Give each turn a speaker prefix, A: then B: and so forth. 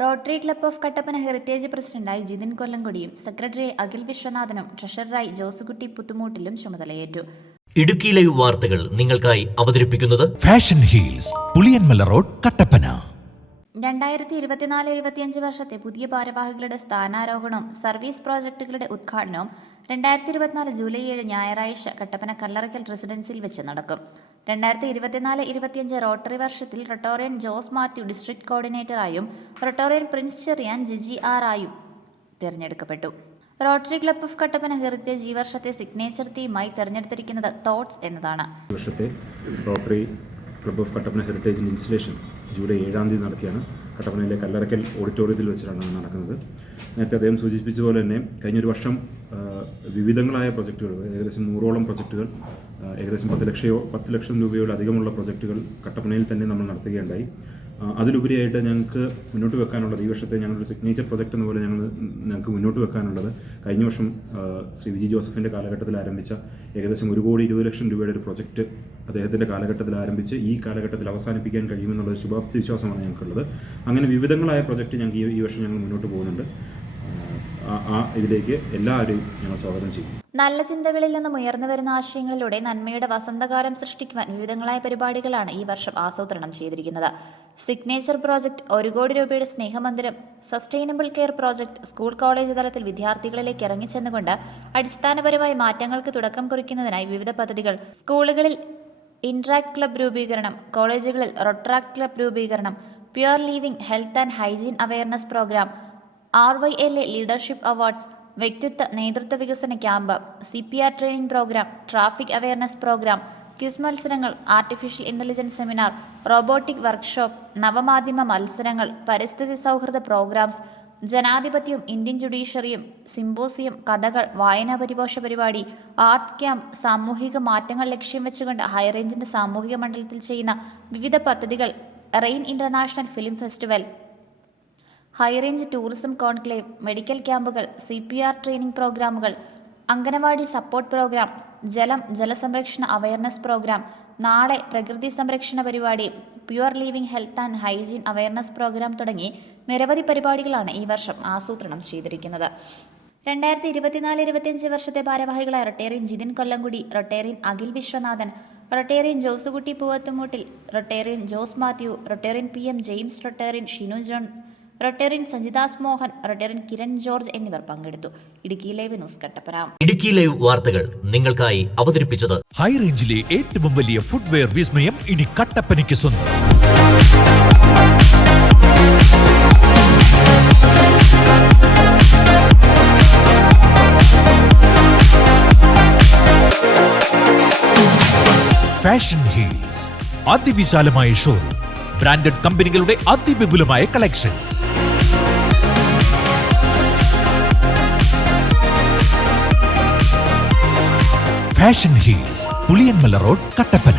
A: Rotary club of Kattappana heritage പ്രസിഡന്റായി ജിതിൻ കൊല്ലംകൊടിയും secretary Akhil വിശ്വനാഥനും ട്രഷററായി ജോസുകുട്ടി പുത്തുമൂട്ടിലും ചുമതലയേറ്റു.
B: ഇടുക്കി ലൈവ് വാർത്തകൾ നിങ്ങൾക്കായി അവതരിപ്പിക്കുന്നത്
C: fashion heels Puliyanmala road Kattappana.
A: രണ്ടായിരത്തി ഇരുപത്തിനാല് ഇരുപത്തിയഞ്ച് വർഷത്തെ പുതിയ ഭാരവാഹികളുടെ സ്ഥാനാരോഹണവും സർവീസ് പ്രോജക്റ്റുകളുടെ ഉദ്ഘാടനവും രണ്ടായിരത്തി ഇരുപത്തിനാല് ജൂലൈ ഏഴ് ഞായറാഴ്ച കട്ടപ്പന കല്ലറക്കൽ റെസിഡൻസിൽ വെച്ച് നടക്കും. രണ്ടായിരത്തി ഇരുപത്തിനാല് ഇരുപത്തിയഞ്ച് റോട്ടറി വർഷത്തിൽ റൊട്ടോറിയൻ ജോസ് മാത്യു ഡിസ്ട്രിക്ട് കോർഡിനേറ്ററായും Rotarian Prince Cherian Jiji R ആയും തിരഞ്ഞെടുക്കപ്പെട്ടു. Rotary club of Kattappana heritage ഈ വർഷത്തെ സിഗ്നേച്ചർ തീമായി തിരഞ്ഞെടുത്തിരിക്കുന്നത് തോട്ട്സ് എന്നതാണ്.
D: വർഷത്തെ ക്ലബ്ബ് ഓഫ് കട്ടപ്പന ഹെറിറ്റേജിന്റെ ഇൻസ്റ്റലേഷൻ ജൂലൈ ഏഴാം തീയതി നടത്തിയാണ്. കട്ടപ്പനയിലെ കല്ലറക്കൽ ഓഡിറ്റോറിയത്തിൽ വെച്ചിട്ടാണ് നടക്കുന്നത്. നേരത്തെ അദ്ദേഹം സൂചിപ്പിച്ച പോലെ തന്നെ കഴിഞ്ഞൊരു വർഷം വിവിധങ്ങളായ പ്രൊജക്റ്റുകൾ ഏകദേശം നൂറോളം പ്രൊജക്റ്റുകൾ ആ, ഏകദേശം പത്ത് ലക്ഷയോ പത്ത് ലക്ഷം രൂപയോ അധികമുള്ള പ്രൊജക്റ്റുകൾ കട്ടപ്പനയിൽ തന്നെ നമ്മൾ നടത്തുകയുണ്ടായി. അതിലുപരിയായിട്ട് ഞങ്ങൾക്ക് മുന്നോട്ട് വെക്കാനുള്ളത് ഈ വർഷത്തെ ഞങ്ങളുടെ സിഗ്നേച്ചർ പ്രൊജക്റ്റ് എന്ന പോലെ ഞങ്ങൾ ഞങ്ങൾക്ക് മുന്നോട്ട് വെക്കാനുള്ളത് കഴിഞ്ഞ വർഷം ശ്രീ വിജി ജോസഫിന്റെ കാലഘട്ടത്തിൽ ആരംഭിച്ച ഏകദേശം ഒരു കോടി ഇരുപത് ലക്ഷം രൂപയുടെ ഒരു പ്രൊജക്റ്റ് അദ്ദേഹത്തിന്റെ കാലഘട്ടത്തിൽ ആരംഭിച്ച് ഈ കാലഘട്ടത്തിൽ അവസാനിപ്പിക്കാൻ കഴിയുമെന്നുള്ള ശുഭാപ്തി വിശ്വാസമാണ് ഞങ്ങൾക്കുള്ളത്. അങ്ങനെ വിവിധങ്ങളായ പ്രൊജക്റ്റ് ഞങ്ങൾക്ക് ഈ- വർഷം ഞങ്ങൾ മുന്നോട്ട് പോകുന്നുണ്ട്. ആ- ഇതിലേക്ക് എല്ലാവരെയും ഞങ്ങൾ സ്വാഗതം ചെയ്യും.
A: നല്ല ചിന്തകളിൽ നിന്നും ഉയർന്നു വരുന്ന ആശയങ്ങളിലൂടെ നന്മയുടെ വസന്തകാലം സൃഷ്ടിക്കുവാൻ വിവിധങ്ങളായ പരിപാടികളാണ് ഈ വർഷം ആസൂത്രണം ചെയ്തിരിക്കുന്നത്. സിഗ്നേച്ചർ പ്രോജക്റ്റ് ഒരു കോടി രൂപയുടെ സ്നേഹമന്ദിരം sustainable care project school college തലത്തിൽ വിദ്യാർത്ഥികളിലേക്ക് ഇറങ്ങിച്ചെന്നുകൊണ്ട് അടിസ്ഥാനപരമായി മാറ്റങ്ങൾക്ക് തുടക്കം കുറിക്കുന്നതിനായി വിവിധ പദ്ധതികൾ സ്കൂളുകളിൽ ഇൻട്രാക്ട് ക്ലബ് രൂപീകരണം കോളേജുകളിൽ റൊട്രാക്ട് ക്ലബ് രൂപീകരണം pure living health and hygiene awareness programme R Y L A leadership awards വ്യക്തിത്വ നേതൃത്വ വികസന camp C P R training programme traffic awareness programme quiz മത്സരങ്ങൾ artificial intelligence seminar robotic workshop നവമാധ്യമ മത്സരങ്ങൾ പരിസ്ഥിതി സൗഹൃദ പ്രോഗ്രാംസ് ജനാധിപത്യവും Indian ജുഡീഷ്യറിയും symposium കഥകൾ വായനാ പരിപോഷ പരിപാടി ആർട്ട് ക്യാമ്പ് സാമൂഹിക മാറ്റങ്ങൾ ലക്ഷ്യം വെച്ചുകൊണ്ട് ഹൈറേഞ്ചിന്റെ സാമൂഹിക മണ്ഡലത്തിൽ ചെയ്യുന്ന വിവിധ പദ്ധതികൾ rain international film festival high range tourism conclave medical ക്യാമ്പുകൾ സി പി ആർ ട്രെയിനിംഗ് പ്രോഗ്രാമുകൾ അംഗനവാടി സപ്പോർട്ട് പ്രോഗ്രാം ജലം ജലസംരക്ഷണ അവയർനെസ് പ്രോഗ്രാം നാളെ പ്രകൃതി സംരക്ഷണ പരിപാടി pure living health and hygiene awareness programme തുടങ്ങി നിരവധി പരിപാടികളാണ് ഈ വർഷം ആസൂത്രണം ചെയ്തിരിക്കുന്നത്. രണ്ടായിരത്തി ഇരുപത്തിനാല് ഇരുപത്തിയഞ്ച് വർഷത്തെ ഭാരവാഹികളായ Rotarian Jithin Kollamkudi Rotarian Akhil Viswanathan Rotarian Josekutty Poovathumoottil Rotarian Jose Mathew Rotarian P M James Rotarian Shinu John Rotarian Sanjithas Mohan Rotarian Kiran George എന്നിവർ പങ്കെടുത്തു. Idukki live news Kattappana.
B: Idukki live വാർത്തകൾ നിങ്ങൾക്കായി അവതരിപ്പിച്ചത്
C: high റേഞ്ചിലെ ഏറ്റവും വലിയ footwear വിസ്മയം ഇനി കട്ടപ്പനയ്ക്ക് സ്വന്തം. ഫാഷൻ ഹീൽസ് അതിവിശാലമായ ഷോറൂം ബ്രാൻഡഡ് കമ്പനികളുടെ അതിവിപുലമായ collections fashion heels Puliyanmala road Kattappana.